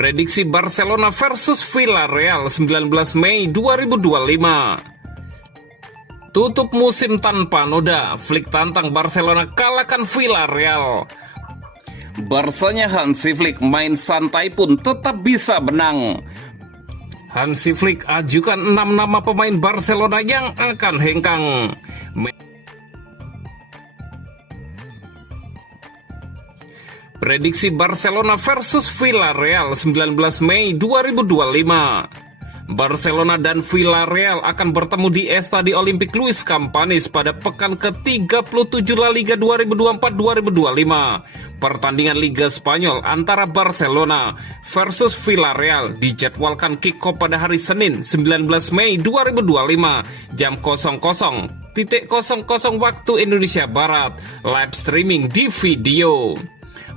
Prediksi Barcelona versus Villarreal 19 Mei 2025. Tutup musim tanpa noda, Flick tantang Barcelona kalahkan Villarreal. Barsanya Hansi Flick main santai pun tetap bisa menang. Hansi Flick ajukan 6 nama pemain Barcelona yang akan hengkang. Prediksi Barcelona versus Villarreal 19 Mei 2025. Barcelona dan Villarreal akan bertemu di Estadio Olímpic Luis Companys pada pekan ke-37 La Liga 2024-2025. Pertandingan Liga Spanyol antara Barcelona versus Villarreal dijadwalkan kick-off pada hari Senin 19 Mei 2025 jam 00.00 waktu Indonesia Barat, live streaming di video.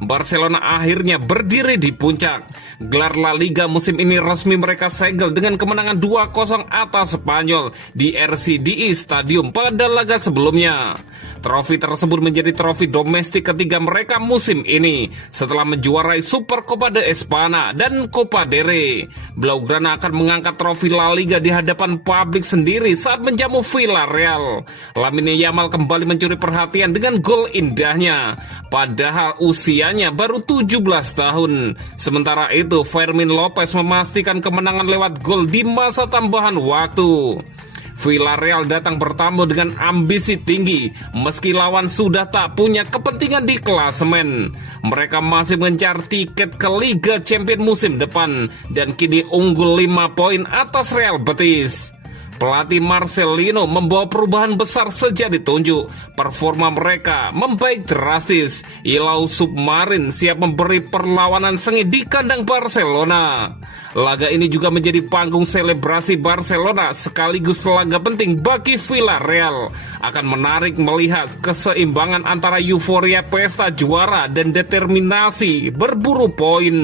Barcelona akhirnya berdiri di puncak. Gelar La Liga musim ini resmi mereka segel dengan kemenangan 2-0 atas Spanyol di RCDE Stadium pada laga sebelumnya. Trofi tersebut menjadi trofi domestik ketiga mereka musim ini setelah menjuarai Super Copa de España dan Copa del Rey. Blaugrana akan mengangkat trofi La Liga di hadapan publik sendiri saat menjamu Villarreal. Lamine Yamal kembali mencuri perhatian dengan gol indahnya, padahal usianya baru 17 tahun. Sementara itu, Fermin Lopez memastikan kemenangan lewat gol di masa tambahan waktu. Villarreal datang bertamu dengan ambisi tinggi meski lawan sudah tak punya kepentingan di klasemen. Mereka masih mengejar tiket ke Liga Champions musim depan dan kini unggul 5 poin atas Real Betis. Pelatih Marcelino membawa perubahan besar sejak ditunjuk. Performa mereka membaik drastis. Ilau Submarin siap memberi perlawanan sengit di kandang Barcelona. Laga ini juga menjadi panggung selebrasi Barcelona sekaligus laga penting bagi Villarreal. Akan menarik melihat keseimbangan antara euforia pesta juara dan determinasi berburu poin.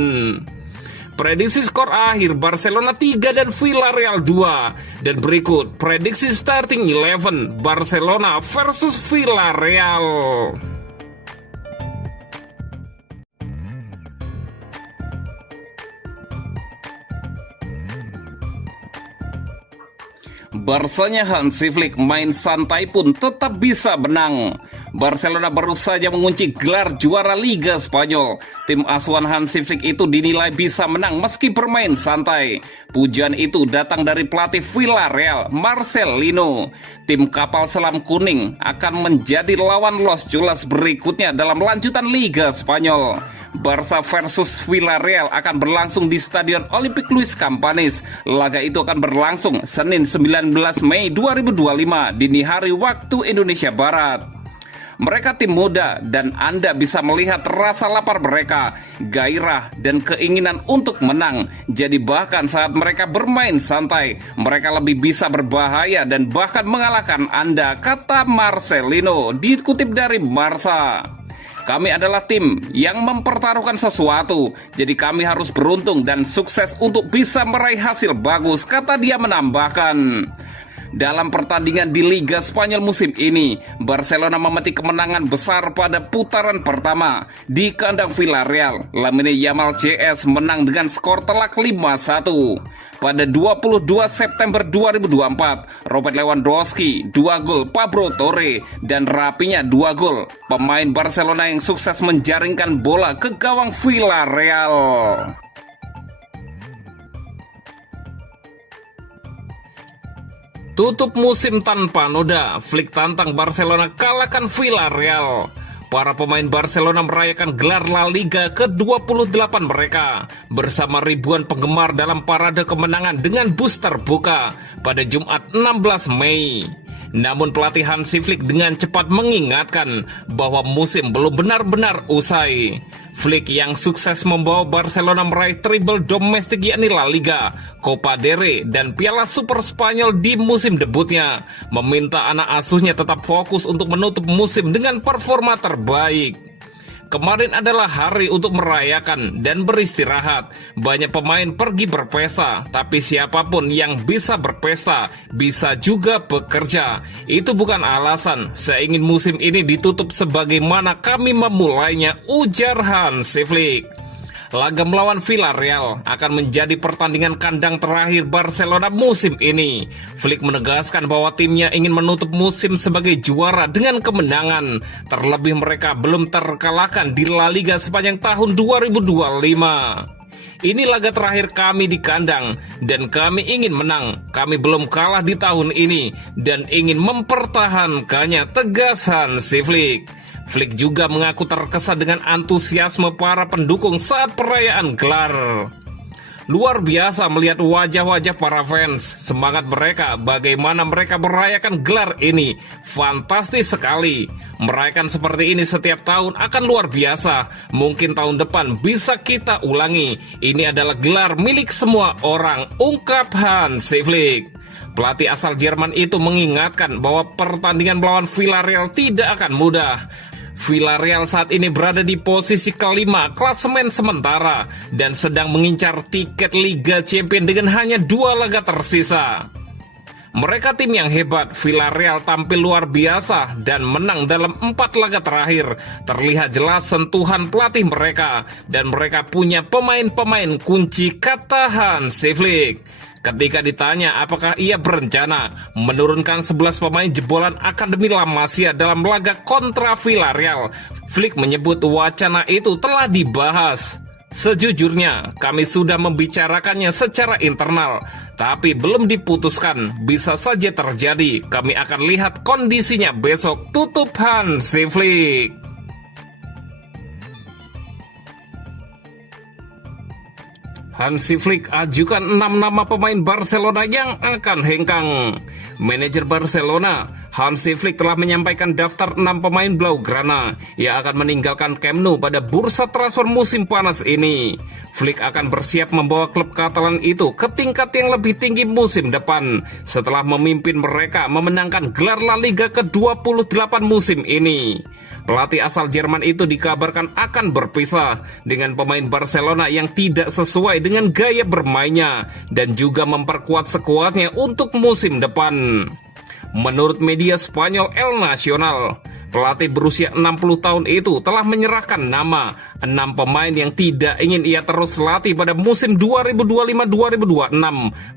Prediksi skor akhir Barcelona 3 dan Villarreal 2. Dan berikut prediksi starting 11 Barcelona versus Villarreal. Barsanya Hansi Flick main santai pun tetap bisa menang. Barcelona baru saja mengunci gelar juara Liga Spanyol. Tim asuhan Hansi Flick itu dinilai bisa menang meski bermain santai. Pujian itu datang dari pelatih Villarreal, Marcelino. Tim kapal selam kuning akan menjadi lawan Los Julas berikutnya dalam lanjutan Liga Spanyol. Barca versus Villarreal akan berlangsung di Stadion Olímpic Luis Companys. Laga itu akan berlangsung Senin 19 Mei 2025 dini hari waktu Indonesia Barat. Mereka tim muda dan Anda bisa melihat rasa lapar mereka, gairah dan keinginan untuk menang. Jadi bahkan saat mereka bermain santai, mereka lebih bisa berbahaya dan bahkan mengalahkan Anda, kata Marcelino dikutip dari Marca. Kami adalah tim yang mempertaruhkan sesuatu, jadi kami harus beruntung dan sukses untuk bisa meraih hasil bagus, kata dia menambahkan. Dalam pertandingan di Liga Spanyol musim ini, Barcelona memetik kemenangan besar pada putaran pertama di kandang Villarreal. Lamine Yamal CS menang dengan skor telak 5-1. Pada 22 September 2024, Robert Lewandowski 2 gol, Pablo Torre dan Rapinya 2 gol. Pemain Barcelona yang sukses menjaringkan bola ke gawang Villarreal. Tutup musim tanpa noda, Flick tantang Barcelona kalahkan Villarreal. Para pemain Barcelona merayakan gelar La Liga ke-28 mereka bersama ribuan penggemar dalam parade kemenangan dengan bus terbuka pada Jumat 16 Mei. Namun pelatih Hansi Flick dengan cepat mengingatkan bahwa musim belum benar-benar usai. Flick yang sukses membawa Barcelona meraih treble domestik yakni La Liga, Copa del Rey, dan Piala Super Spanyol di musim debutnya, meminta anak asuhnya tetap fokus untuk menutup musim dengan performa terbaik. Kemarin adalah hari untuk merayakan dan beristirahat. Banyak pemain pergi berpesta, tapi siapapun yang bisa berpesta bisa juga bekerja. Itu bukan alasan. Saya ingin musim ini ditutup sebagaimana kami memulainya, ujar Hansi Flick. Laga melawan Villarreal akan menjadi pertandingan kandang terakhir Barcelona musim ini. Flick menegaskan bahwa timnya ingin menutup musim sebagai juara dengan kemenangan. Terlebih mereka belum terkalahkan di La Liga sepanjang tahun 2025. Ini laga terakhir kami di kandang dan kami ingin menang. Kami belum kalah di tahun ini dan ingin mempertahankannya, tegas Hansi Flick. Flick juga mengaku terkesan dengan antusiasme para pendukung saat perayaan gelar. Luar biasa melihat wajah-wajah para fans, semangat mereka, bagaimana mereka merayakan gelar ini. Fantastis sekali. Merayakan seperti ini setiap tahun akan luar biasa. Mungkin tahun depan bisa kita ulangi. Ini adalah gelar milik semua orang, ungkap Hansi Flick. Pelatih asal Jerman itu mengingatkan bahwa pertandingan melawan Villarreal tidak akan mudah. Villarreal saat ini berada di posisi kelima klasemen sementara dan sedang mengincar tiket Liga Champions dengan hanya 2 laga tersisa. Mereka tim yang hebat. Villarreal tampil luar biasa dan menang dalam 4 laga terakhir. Terlihat jelas sentuhan pelatih mereka dan mereka punya pemain-pemain kunci, kata Hansi Flick. Ketika ditanya apakah ia berencana menurunkan 11 pemain jebolan Akademi La Masia dalam laga kontra Villarreal, Flick menyebut wacana itu telah dibahas. Sejujurnya, kami sudah membicarakannya secara internal, tapi belum diputuskan. Bisa saja terjadi. Kami akan lihat kondisinya besok, tutup Hansi Flick. Hansi Flick ajukan 6 nama pemain Barcelona yang akan hengkang. Manajer Barcelona, Hansi Flick telah menyampaikan daftar 6 pemain Blaugrana yang akan meninggalkan Camp Nou pada bursa transfer musim panas ini. Flick akan bersiap membawa klub Katalan itu ke tingkat yang lebih tinggi musim depan setelah memimpin mereka memenangkan gelar La Liga ke-28 musim ini. Pelatih asal Jerman itu dikabarkan akan berpisah dengan pemain Barcelona yang tidak sesuai dengan gaya bermainnya dan juga memperkuat skuadnya untuk musim depan. Menurut media Spanyol El Nacional, pelatih berusia 60 tahun itu telah menyerahkan nama 6 pemain yang tidak ingin ia terus latih pada musim 2025-2026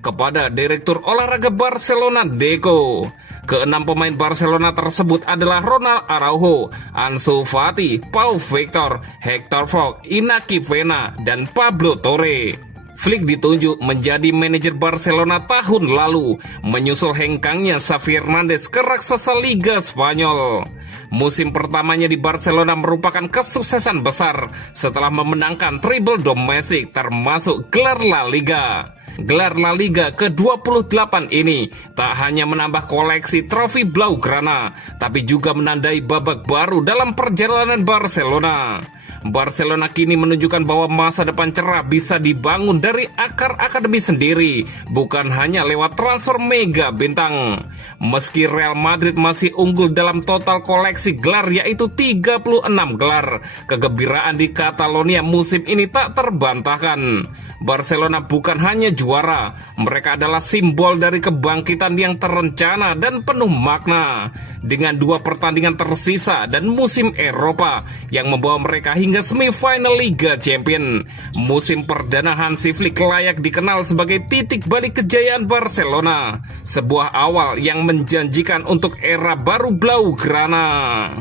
kepada Direktur Olahraga Barcelona Deco. Ke-6 pemain Barcelona tersebut adalah Ronald Araujo, Ansu Fati, Pau Victor, Hector Fort, Inaki Pena, dan Pablo Torre. Flick ditunjuk menjadi manajer Barcelona tahun lalu, menyusul hengkangnya Xavi Hernandez ke raksasa Liga Spanyol. Musim pertamanya di Barcelona merupakan kesuksesan besar setelah memenangkan treble domestik termasuk gelar La Liga. Gelar La Liga ke-28 ini tak hanya menambah koleksi trofi Blaugrana, tapi juga menandai babak baru dalam perjalanan Barcelona. Barcelona kini menunjukkan bahwa masa depan cerah bisa dibangun dari akar akademi sendiri, bukan hanya lewat transfer mega bintang. Meski Real Madrid masih unggul dalam total koleksi gelar yaitu 36 gelar, kegembiraan di Catalonia musim ini tak terbantahkan. Barcelona bukan hanya juara, mereka adalah simbol dari kebangkitan yang terencana dan penuh makna. Dengan 2 pertandingan tersisa dan musim Eropa yang membawa mereka hingga semifinal Liga Champions, musim perdana Hansi Flick layak dikenal sebagai titik balik kejayaan Barcelona, sebuah awal yang menjanjikan untuk era baru Blaugrana.